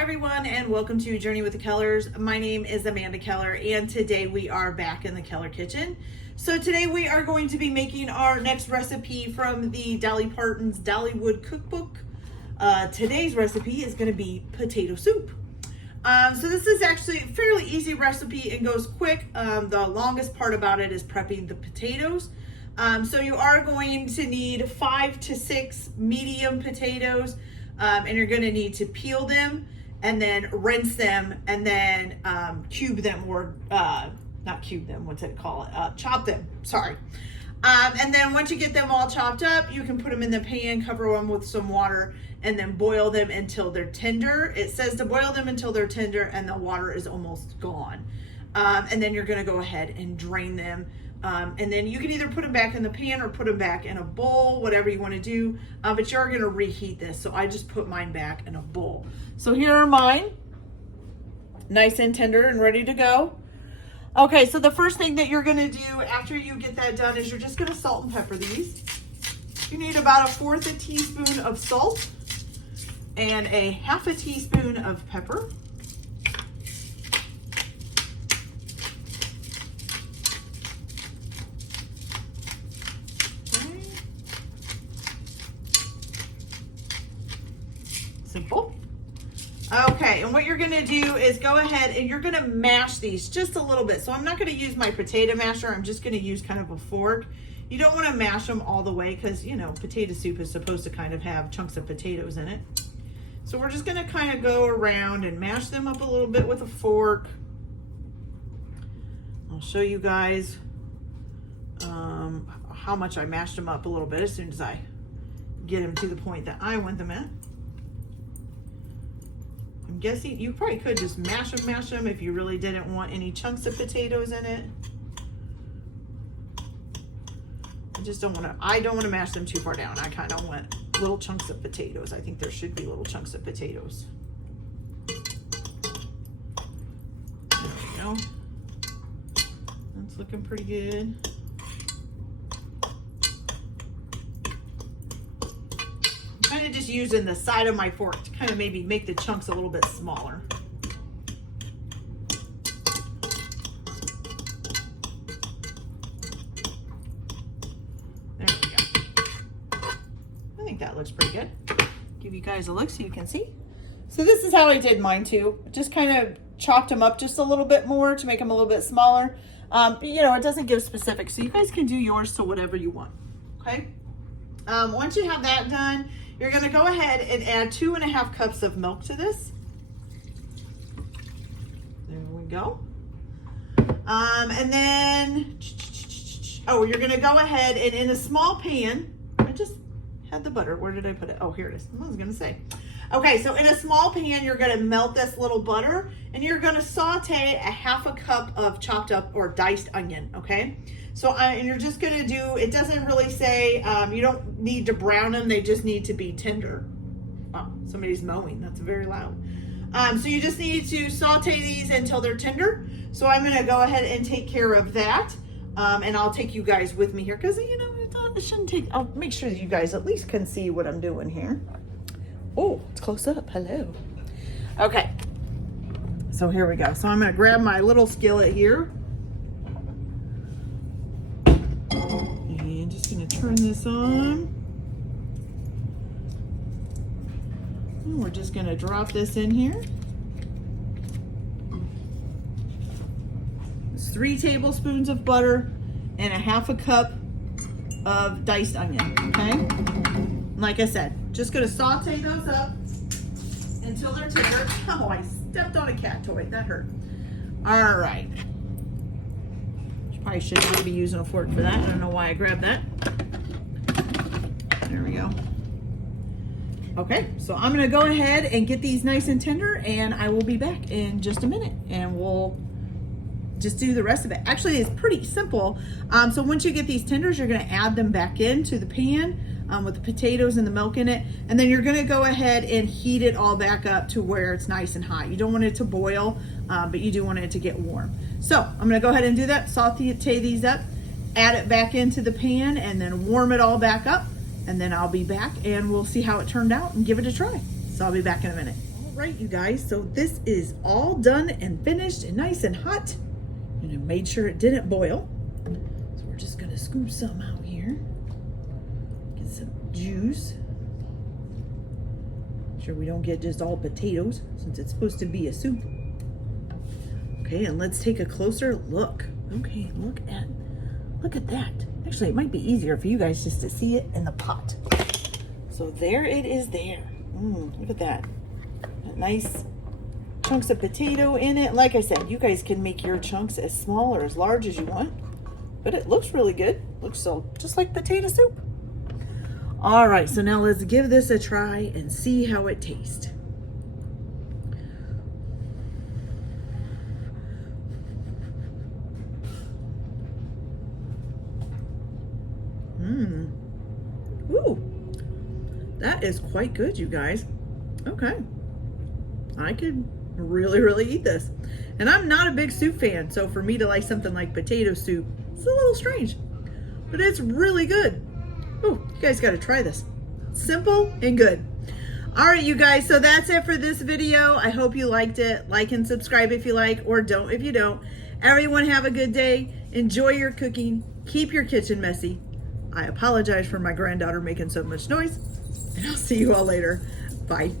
everyone, and welcome to Journey with the Kellers. My name is Amanda Keller, and today we are back in the Keller kitchen. So today we are going to be making our next recipe from the Dolly Parton's Dollywood cookbook. Today's recipe is going to be potato soup. So this is actually a fairly easy recipe and goes quick. The longest part about it is prepping the potatoes. So you are going to need 5 to 6 medium potatoes. And you're going to need to peel them and then rinse them and then cube them, or not cube them, what's it called? Chop them, sorry. And then once you get them all chopped up, you can put them in the pan, cover them with some water, and then boil them until they're tender. It says to boil them until they're tender and the water is almost gone. And then you're going to go ahead and drain them. And then you can either put them back in the pan or put them back in a bowl, whatever you want to do, but you're going to reheat this. So I just put mine back in a bowl. So here are mine, nice and tender and ready to go. Okay, so the first thing that you're going to do after you get that done is you're just going to salt and pepper these. You need about 1/4 teaspoon of salt and 1/2 teaspoon of pepper. Simple. Okay, and what you're going to do is go ahead and you're going to mash these just a little bit. So I'm not going to use my potato masher. I'm just going to use kind of a fork. You don't want to mash them all the way because, you know, potato soup is supposed to kind of have chunks of potatoes in it. So we're just going to kind of go around and mash them up a little bit with a fork. I'll show you guys how much I mashed them up a little bit as soon as I get them to the point that I want them at. I'm guessing you probably could just mash them if you really didn't want any chunks of potatoes in it. I don't want to mash them too far down. I kind of want little chunks of potatoes. I think there should be little chunks of potatoes. There we go. That's looking pretty good. Kind of just using the side of my fork to kind of maybe make the chunks a little bit smaller. There we go. I think that looks pretty good. Give you guys a look so you can see. So this is how I did mine too. Just kind of chopped them up just a little bit more to make them a little bit smaller. You know, it doesn't give specifics, so you guys can do yours to whatever you want. Okay. Once you have that done, you're going to go ahead and add 2.5 cups of milk to this. There we go. And then, you're going to go ahead and in a small pan, I just had the butter. Where did I put it? Oh, here it is. I was going to say. Okay, so in a small pan, you're going to melt this little butter and you're going to saute 1/2 cup of chopped up or diced onion, okay? So and you're just going to do, it doesn't really say, you don't need to brown them, they just need to be tender. Oh, somebody's mowing, that's very loud. So you just need to saute these until they're tender. So I'm going to go ahead and take care of that. And I'll take you guys with me here because, you know, it shouldn't take, I'll make sure that you guys at least can see what I'm doing here. Oh, it's close up. Hello. Okay. So here we go. So I'm going to grab my little skillet here. And just going to turn this on. And we're just going to drop this in here. It's 3 tablespoons of butter and 1/2 cup of diced onion. Okay. Like I said, just going to saute those up until they're tender. Oh, I stepped on a cat toy. That hurt. All right. Probably should not be using a fork for that. I don't know why I grabbed that. There we go. Okay, so I'm going to go ahead and get these nice and tender, and I will be back in just a minute, and we'll just do the rest of it. Actually, it's pretty simple. So once you get these tenders, you're going to add them back into the pan with the potatoes and the milk in it, and then you're going to go ahead and heat it all back up to where it's nice and hot. You don't want it to boil, but you do want it to get warm. So I'm going to go ahead and do that, saute these up, add it back into the pan, and then warm it all back up, and then I'll be back and we'll see how it turned out and give it a try. So I'll be back in a minute. All right, you guys, so this is all done and finished and nice and hot. And I made sure it didn't boil. So we're just gonna scoop some out here. Get some juice. Make sure we don't get just all potatoes since it's supposed to be a soup. Okay, and let's take a closer look. Okay, look at that. Actually, it might be easier for you guys just to see it in the pot. So there it is there. Look at that. Nice chunks of potato in it. Like I said, you guys can make your chunks as small or as large as you want, but it looks really good. Looks so just like potato soup. All right, so now let's give this a try and see how it tastes. Ooh, that is quite good, you guys. Okay. I could really eat this. And I'm not a big soup fan, so for me to like something like potato soup, it's a little strange, but it's really good. Oh, you guys got to try this. Simple and good. All right, you guys, so that's it for this video. I hope you liked it. Like and subscribe if you like, or don't if you don't. Everyone have a good day. Enjoy your cooking. Keep your kitchen messy. I apologize for my granddaughter making so much noise, and I'll see you all later. Bye.